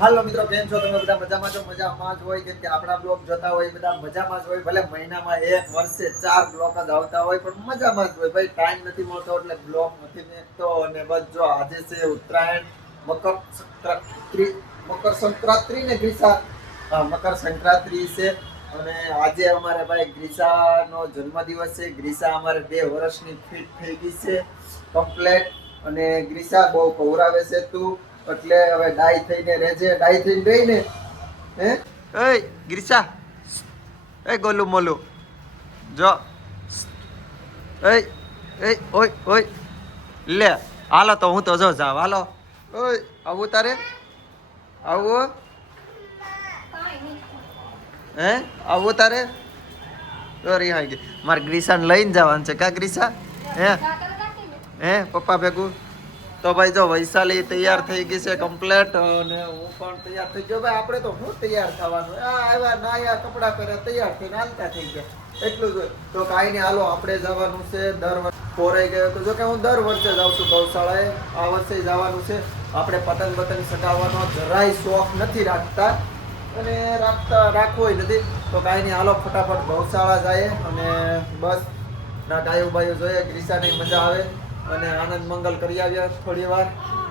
હાલો મિત્રો, કેમ છો? તમે બધા મજામાં છો? મજામાં જ હોય, કેમ કે આપણા બ્લોગ જોતા હોય બધા મજામાં જ હોય. ભલે મહિનામાં એક વર્ષે ચાર બ્લોગ જ આવતા હોય, પણ મજામાં જ હોય. ભાઈ ટાઈમ નથી મળતો, એટલે બ્લોગ નથી મેકતો. અને બસ જો આજે છે ઉત્તરાયણ, મકર સંક્રાંતિ મકર સંક્રાંતિ ને ગ્રીસા. હા, મકર સંક્રાંતિ છે. અને આજે અમારે ભાઈ ગ્રીસાનો જન્મદિવસ છે. ગ્રીસા અમારે બે વર્ષની ફિટ થઈ ગઈ છે. કમ્પ્લેટ અને ગ્રીસા બહુ કવરાવે છે તું એટલે હવે ડાઈ થઈને રહેજે, ડાઈ થઈને રહી ને હે? એ ગ્રીસા એ ગોલું મોલું. જો. એ એ ઓય ઓય. લે, હાલો તો હું તો જો જાવ હાલો. ઓય, આવું તારે? આવું હે. આવું તારે? તો રિહાઈ ગઈ મારે ગ્રીસાને લઈને જવાનું છે, કા ગ્રીસા હે? હે, પપ્પા ભેગું? તો ભાઈ જો વૈશાલી તૈયાર થઈ ગઈ છે કમ્પ્લેટ અને હું પણ તૈયાર થઈ ગયો. ભાઈ આપણે તો હું તૈયાર થવાનું? આ આવ્યા નાયા કપડાં પહેર્યા તૈયાર થઈને હાલતા થઈ ગયા. એટલું જ. તો કાંઈ નહીં, હાલો, આપણે જવાનું છે દર વર્ષે કોરાઈ ગયો તો જો કે હું દર વર્ષે જાઉં છું ગૌશાળાએ. આ વર્ષે જવાનું છે. આપણે પતંગ પતંગ સગાવવાનો જરાય શોખ નથી રાખતા. અને રાખતા, રાખવો નથી. તો કાંઈ નહીં, હાલો, ફટાફટ ગૌશાળા જાય અને બસ, ના ગાયો બાયો જોઈએ, ગ્રીસાની મજા આવે. અને આનંદ મંગલ કરી આવ્યા થોડી વાર.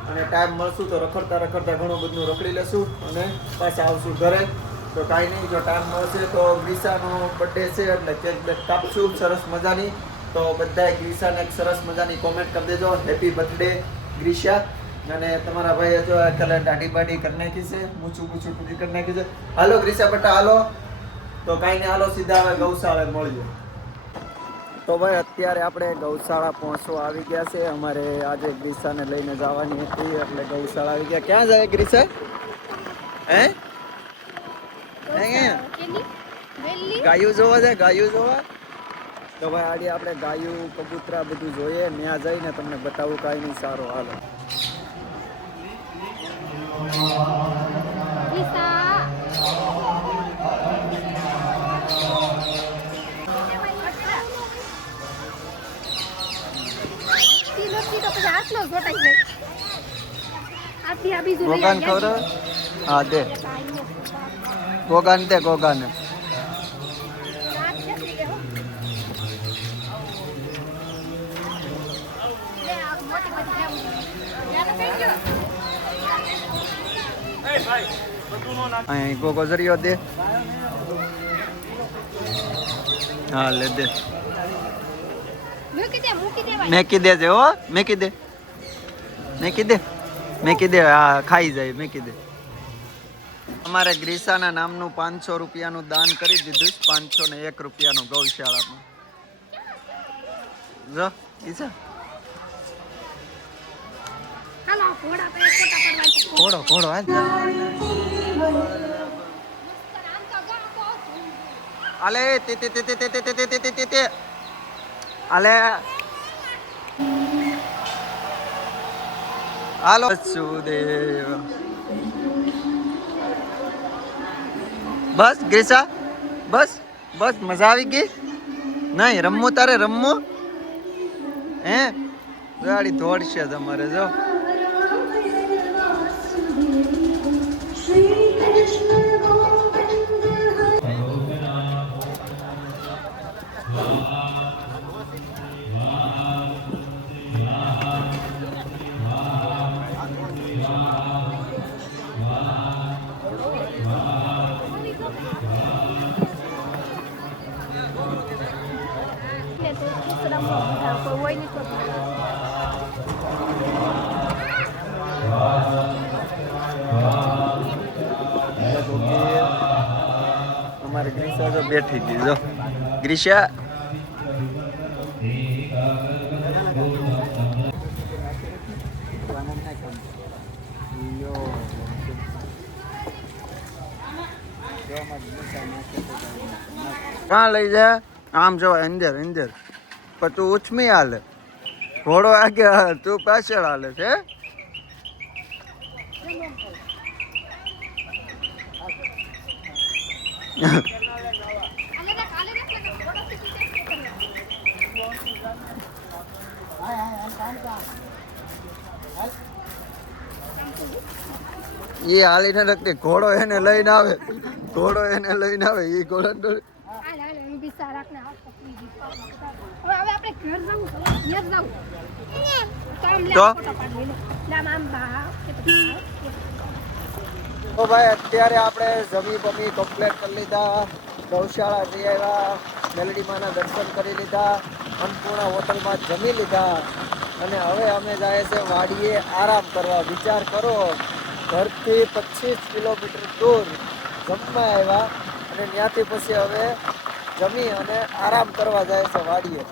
અને ટાઈમ મળશું તો રખડતા રખડતા ઘણું બધું રખડી લેશું અને પાછા આવશું ઘરે. તો કાંઈ નહીં, જો ટાઈમ મળશે તો ગ્રીસાનો બર્થડે છે એટલે કેક બેક કાપશું, સરસ મજાની. તો બધાએ ગ્રીસાને એક સરસ મજાની કોમેન્ટ કરી દેજો. હેપી બર્થડે ગ્રીસા. અને તમારા ભાઈએ જો કલર દાઢી બાઢી કરી નાખી છે, મૂછું મૂછું ટૂંકી કરી નાખી છે. હાલો ગ્રીસા બટા, હાલો. તો કાંઈ નહીં, હાલો, સીધા હવે ગૌશાળે મળીએ. તો ભાઈ અત્યારે આપણે ગૌશાળા પહોંચવા આવી ગયા છે. અમારે આજે ગ્રીસાને લઈને જવાની હતી એટલે ગૌશાળા આવી ગયા. ક્યાં જાય ગ્રીસા? હે? ગાયું જોવા જાય ગાયું જોવા? તો ભાઈ આજે આપણે ગાયું કબૂતરા બધું જોઈએ. ત્યાં જઈને તમને બતાવું કાંઈ નહીં સારો હાલો. ગોગાન ખબર હા દે. ગોગાન દે ગોગાન. અહીં ગોગો જરીયો દે. હા લે દે. મેકી દેજે હો. મેકી દે. મેકી દે. મેકી કીધે હા ખાઈ જાય મેં દે અમારે ગ્રીસાના નામનું પાંચસો રૂપિયાનું દાન કરી દીધું પાંચસો ને એક રૂપિયાનું ગૌશાળામાં જો ઈસા ઘોડો ઘોડો આલે તે તે તે તે તે તે તે તે તે તે આલે હાલો. સુદેવ બસ ગ્રીસા, બસ બસ મજા આવી ગઈ? નહીં, રમવું તારે, રમવું? હે? ગાડી દોડશે તમારે, જો. તો બેઠી ગઈ, જો. ગ્રીસા કાં લઈ જાય? આમ જો, અંદર અંદર. પણ તું ઉછમી હાલે. ઘોડો આગે, તું પાછળ હાલે છે એ હાલી ને લગતી ઘોડો એને લઈને આવે. ઘોડો એને લઈને આવે એ ઘોડા તો? ભાઈ અત્યારે આપણે જમી બમી કમ્પ્લીટ કરી લીધા. ગૌશાળા જઈ આવ્યા. મેલડીમાના દર્શન કરી લીધા. અન્નપૂર્ણા હોટલમાં જમી લીધા અને હવે અમે જાય છે વાડીએ આરામ કરવા. વિચાર કરો ઘરથી પચીસ કિલોમીટર દૂર જમવા આવ્યા અને ત્યાંથી પછી હવે જમી અને આરામ કરવા જાય છે વાડીએ.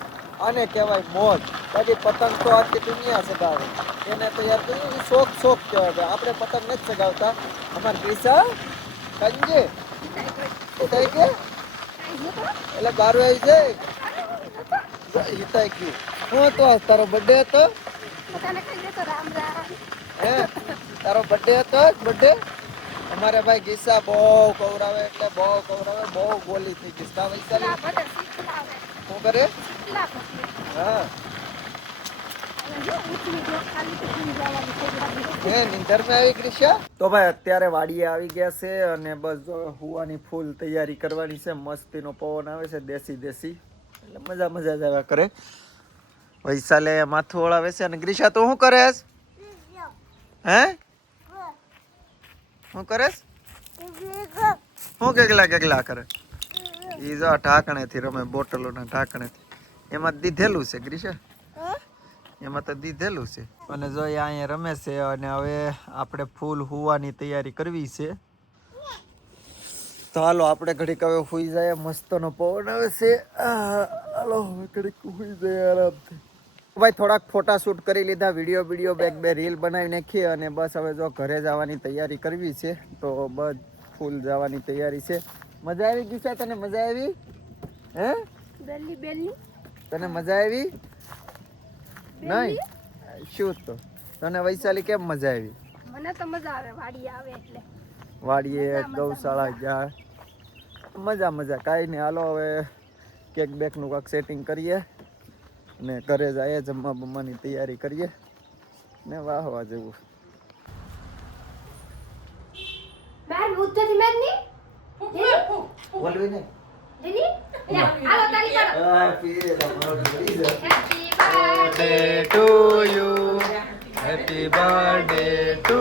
આને કહેવાય મોજ. બાકી પતંગ તો આખી દુનિયા સગાવે. એને તો યાર એ શોખ શોખ કહેવાય આપણે પતંગ નથી સગાવતા. અમારે પૈસા કંજે થઈ ગયા એટલે બહાર આવી જાય. હિતાઈ ગયું હું તો આજ તારો બર્થડે હતો. હે? તારો બર્થડે હતો બર્થડે અમારે ભાઈ ગીસા બહુ કવરાવે એટલે બહુ કવરાવે બહુ બોલી થઈ ગીસા શીખલાવે. શું કરે? હા. તો ભાઈ અત્યારે વાડીએ આવી ગયા છે અને બસ હુવાની ફૂલ તૈયારી કરવાની છે. મસ્તીનો પવન આવે છે દેશી દેશી એટલે મજા મજા જ આવ્યા કરે. વૈશાલે માથું ઓળાવે છે અને ગ્રીશા તું શું કરેસ હે? શું કરેસ શું કેગલા કેગલા કરે? એ જો ઢાંકણેથી રમે, બોટલોના ઢાંકણેથી. એમાં દીધેલું છે ગ્રીશા એમાં તો દીધેલું છે. અને જો અહીંયા રમે છે અને હવે આપણે ફૂલ હોવાની તૈયારી કરવી છે. તો હાલો આપણે ઘડીક હવે હુઈ જાય મસ્તનો પવન આવે છે. હાલો ઘડીક હુઈ જાય આરામથી. ભાઈ થોડાક ફોટા શૂટ કરી લીધા વીડિયો વીડિયો બેક બે રીલ બનાવી નાખી અને બસ હવે જો ઘરે જવાની તૈયારી કરવી છે તો બસ ફૂલ જવાની તૈયારી છે. મજા આવી છે? તને મજા આવી? હે? બેલી બેલી. તને મજા આવી? નહીં. શું તો? તને વૈશાલી કેમ મજા આવી? મને તો મજા આવે વાડી આવે એટલે. વાડીએ ગૌશાળા ગયા મજા મજા. કાંઈ નહીં. હાલો હવે કેક બેકનું કાંક સેટિંગ કરીએ ને ઘરે જઈએ જમવા બમવાની તૈયારી કરીએ ને વાહવા જેવું. બહાર ઉઠતી મેં ની બોલવી ને લીલી હાલો તારી કરો happy birthday to you happy birthday to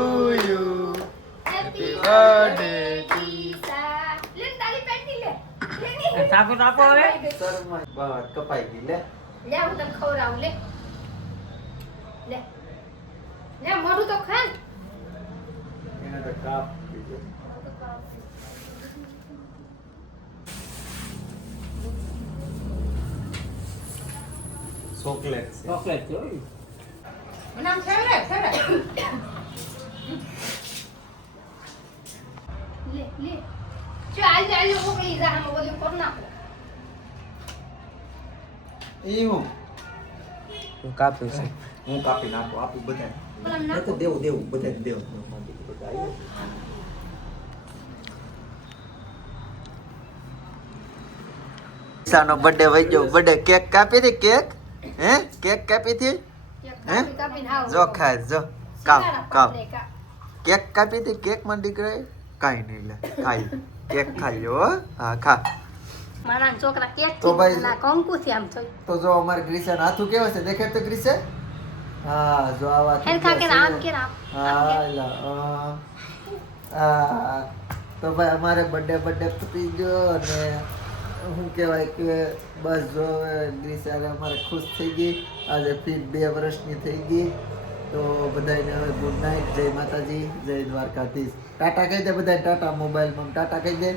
you happy birthday Isa લે તારી પેટી લે લેની સાકુ તો આપો હવે બસ કપાઈ ગઈ લે લે હું તને ખવડાવું લે લે લે મોઢું તો ખાન એને તો કાપ દીધો ચોકલેટ છે ચોકલેટ છે ઓય. લે લે જો આલ આલ હું જા હમ બોલ્યું કર નાખો. ઈ હું? હું કાપ્યું છે. હું કાપી નાખું આપું બધા તો દેવું દેવું બધા દેવું. ઈશાનો બર્થડે વઈ ગયો. બર્થડે કેક કાપી હતી? કેક હે? કેક કાપી હતી? હે? કાપી જો ખાય જો. કાપ કાપ. કેક કાપી. હતી? કેકમાં દીકરાએ? કાઈ નહીં લે. ખાઈ. કેક ખાઈ હો? હા ખા. મારા છોકરા કેક તો ભાઈ- ના કંકુ થી આમ થઈ તો જો અમારે ગ્રીસા હાથું કેવા છે? દેખે તો ગ્રીસે હા જો કે આમ કે આમ? હા લા, હા. હા તો ભાઈ અમારે બર્થડે બર્થડે પતી ગયો અને શું કહેવાય કે બસ જો ગ્રીસા હવે અમારે ખુશ થઈ ગઈ. આજે ફીટ બે વર્ષની થઈ ગઈ. તો બધાને હવે ગુડ નાઇટ જય માતાજી જય દ્વારકાધીશ. ટાટા કહી દે બધા ટાટા મોબાઈલમાં ટાટા કહી દે.